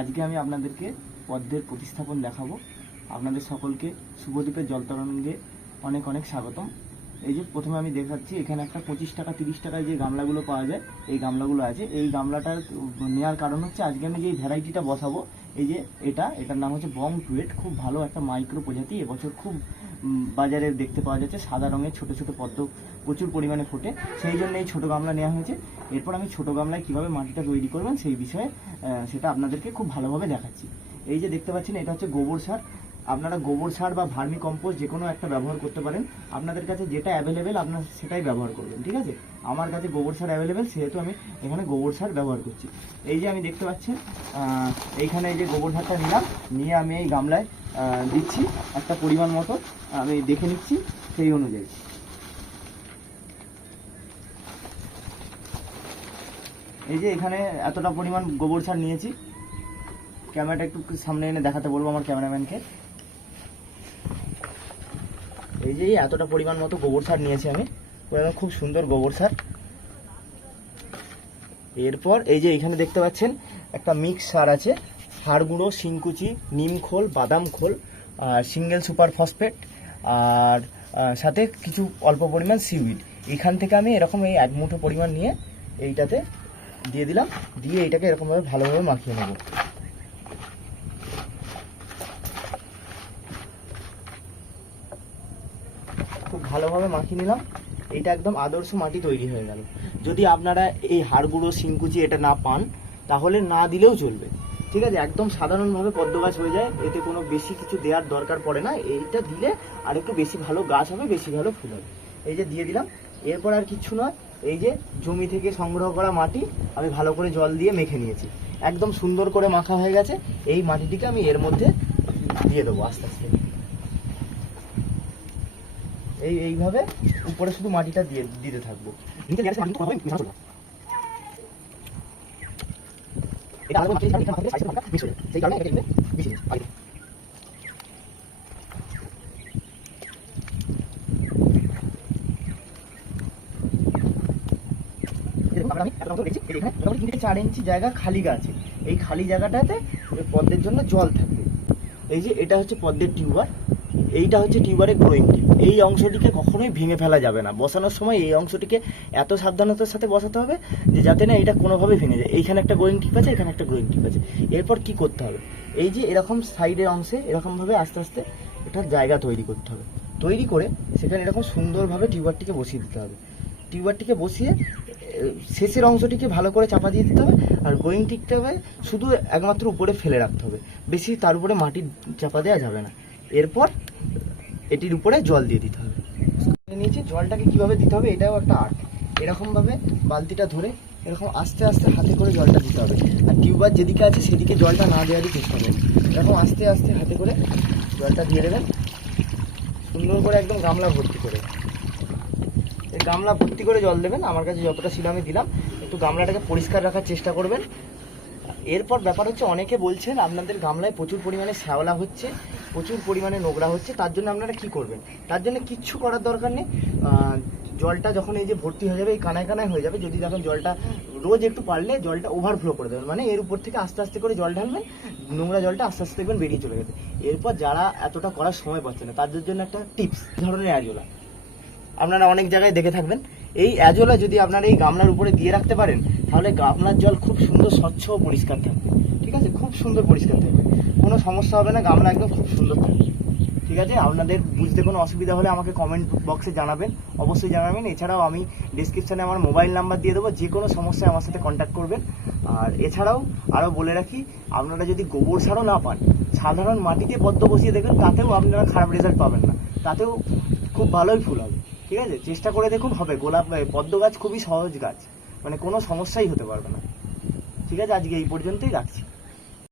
আজকে আমি আপনাদেরকে পদ্মের প্রতিস্থাপন দেখাবো। আপনাদের সকলকে শুভদ্বীপের জল তরঙ্গে অনেক অনেক স্বাগতম। এই যে প্রথমে আমি দেখাচ্ছি, এখানে একটা 25 টাকা 30 টাকায় যে গামলাগুলো পাওয়া যায়, এই গামলাগুলো আছে। এই গামলাটা নেওয়ার কারণ হচ্ছে আজকে আমি যে ভ্যারাইটিটা বসাবো, এই যে এটার নাম হচ্ছে বং টুয়েট। খুব ভালো একটা মাইক্রো প্রজাতি, এবছর খুব বাজারে দেখতে পাওয়া যাচ্ছে। সাদা রঙের ছোট ছোট পদ্ম প্রচুর পরিমাণে ফোটে, সেই জন্য এই ছোটো গামলা নেওয়া হয়েছে। এরপর আমি ছোটো গামলায় কীভাবে মাটিটা তৈরি করবেন সেই বিষয়ে সেটা আপনাদেরকে খুব ভালোভাবে দেখাচ্ছি। এই যে দেখতে পাচ্ছেন, এটা হচ্ছে গোবর সার। আপনারা গোবর সার বা ভার্মি কম্পোস্ট যে কোনো একটা ব্যবহার করতে পারেন। আপনাদের কাছে যেটা অ্যাভেলেবেল আপনারা সেটাই ব্যবহার করবেন, ঠিক আছে? আমার কাছে গোবর সার অ্যাভেলেবেল, সেহেতু আমি এখানে গোবর সার ব্যবহার করছি। এই যে আমি দেখতে পাচ্ছেন, এইখানে এই যে গোবর সারটা নিয়ে আমি এই গামলায় দিচ্ছি একটা পরিমাণ মতো। আমি দেখে নিচ্ছি সেই অনুযায়ী। এই যে এখানে এতটা পরিমাণ গোবর সার নিয়েছি। ক্যামেরাটা একটু সামনে এনে দেখাতে বলবো আমার ক্যামেরাম্যানকে। এই যে এতটা পরিমাণ মতো গোবর সার নিয়েছি আমি, খুব সুন্দর গোবর সার। এরপর এই যে এখানে দেখতে পাচ্ছেন একটা মিক্স সার আছে, হাড় গুঁড়ো, শিংকুচি, নিম খোল, বাদাম খোল, আর সিঙ্গেল সুপার ফসফেট, আর সাথে কিছু অল্প পরিমাণ সিউইড। এখান থেকে আমি এরকম এই 1 মুঠো পরিমাণ নিয়ে এইটাতে দিয়ে দিলাম, দিয়ে এইটাকে এরকমভাবে ভালোভাবে মাখিয়ে নেব। খুব ভালোভাবে মাখিয়ে নিলাম। এটা একদম আদর্শ মাটি তৈরি হয়ে গেল। যদি আপনারা এই হাড় গুঁড়ো, শিংকুচি এটা না পান, তাহলে না দিলেও চলবে, ঠিক আছে? একদম সাধারণভাবে পদ্ম গাছ হয়ে যায়, এতে কোনো বেশি কিছু দেওয়ার দরকার পড়ে না। এইটা দিলে আর একটু বেশি ভালো গাছ হবে, বেশি ভালো ফুল হবে। এই যে দিয়ে দিলাম। এরপর আর কিছু নয়, এই যে জমি থেকে সংগ্রহ করা মাটি আমি ভালো করে জল দিয়ে মেখে নিয়েছি। একদম সুন্দর করে মাখা হয়ে গেছে। এই মাটিটিকে আমি এর মধ্যে দিয়ে দেবো আস্তে আস্তে। এইভাবে উপরে শুধু মাটিটা দিতে থাকবো। আমি 4 ইঞ্চি জায়গা খালি আছে। এই খালি জায়গাটাতে পদ্মের জন্য জল থাকবে। এই যে এটা হচ্ছে পদ্মের টিউবার, এইটা হচ্ছে টিউবারের গ্রোয়িং টিপ। এই অংশটিকে কখনোই ভেঙে ফেলা যাবে না। বসানোর সময় এই অংশটিকে এত সাবধানতার সাথে বসাতে হবে যে যাতে না এটা কোনোভাবে ভেঙে যায়। এইখানে একটা গ্রোয়িং টিপ আছে, এখানে একটা গ্রোয়িং টিপ আছে। এরপর কি করতে হবে, এই যে এরকম সাইডের অংশে এরকমভাবে আস্তে আস্তে এটার জায়গা তৈরি করতে হবে। তৈরি করে সেখানে এরকম সুন্দরভাবে টিউবারটিকে বসিয়ে দিতে হবে। টিউবারটিকে বসিয়ে শেষের অংশটিকে ভালো করে চাপা দিয়ে দিতে হবে। আর গ্রোয়িং টিপটা শুধু একমাত্র উপরে ফেলে রাখতে হবে, বেশি তার উপরে মাটি চাপা দেওয়া যাবে না। এরপর এটির উপরে জল দিয়ে দিতে হবে। নিচে জলটাকে কিভাবে দিতে হবে এটাও একটা আর্ট। এরকমভাবে বালতিটা ধরে এরকম আস্তে আস্তে হাতে করে জলটা দিতে হবে। আর টিউবার যেদিকে আছে সেদিকে জলটা না দেওয়ারই চেষ্টা করবেন। এরকম আস্তে আস্তে হাতে করে জলটা দিয়ে দেবেন, সুন্দর করে একদম গামলা ভর্তি করে। এই গামলা ভর্তি করে জল দেবেন। আমার কাছে যতটা ছিল আমি দিলাম। একটু গামলাটাকে পরিষ্কার রাখার চেষ্টা করবেন। এরপর ব্যাপার হচ্ছে, অনেকে বলছেন আপনাদের গামলায় প্রচুর পরিমাণে শ্যাওলা হচ্ছে, প্রচুর পরিমাণে নোংরা হচ্ছে। তার জন্য আপনারা কি করবেন? তার জন্য কিচ্ছু করার দরকার নেই। জলটা যখন এই যে ভর্তি হয়ে যাবে, এই কানায় কানায় হয়ে যাবে, যদি যখন জলটা রোজ একটু পারলে জলটা ওভারফ্লো করে দেবেন, মানে এর উপর থেকে আস্তে আস্তে করে জল ঢালবেন, নোংরা জলটা আস্তে আস্তে দেখবেন বেরিয়ে চলে গেছে। এরপর যারা এতটা করার সময় পাচ্ছে না, তাদের জন্য একটা টিপস, ধরনের অ্যাজোলা আপনারা অনেক জায়গায় দেখে থাকবেন। এই অ্যাজোলা যদি আপনারা এই গামলার উপরে দিয়ে রাখতে পারেন, তাহলে গামলার জল খুব সুন্দর স্বচ্ছ ও পরিষ্কার থাকবে, ঠিক আছে? খুব সুন্দর পরিষ্কার থাকবে, কোনো সমস্যা হবে না, গামলা একদম খুব সুন্দর থাকবে, ঠিক আছে? আপনাদের বুঝতে কোনো অসুবিধা হলে আমাকে কমেন্ট বক্সে জানাবেন, অবশ্যই জানাবেন। এছাড়াও আমি ডিসক্রিপশানে আমার মোবাইল নাম্বার দিয়ে দেবো, যে কোনো সমস্যায় আমার সাথে কন্ট্যাক্ট করবেন। আর এছাড়াও আরও বলে রাখি, আপনারা যদি গোবর সারও না পান, সাধারণ মাটিতে পদ্ম বসিয়ে দেখবেন, তাতেও আপনারা খারাপ রেজাল্ট পাবেন না, তাতেও খুব ভালোই ফুল হবে, ঠিক আছে? চেষ্টা করে দেখুন, হবে। পদ্ম গাছ খুবই সহজ গাছ, মানে কোনো সমস্যাই হতে পারবে না, ঠিক আছে? আজকে এই পর্যন্তই রাখছি।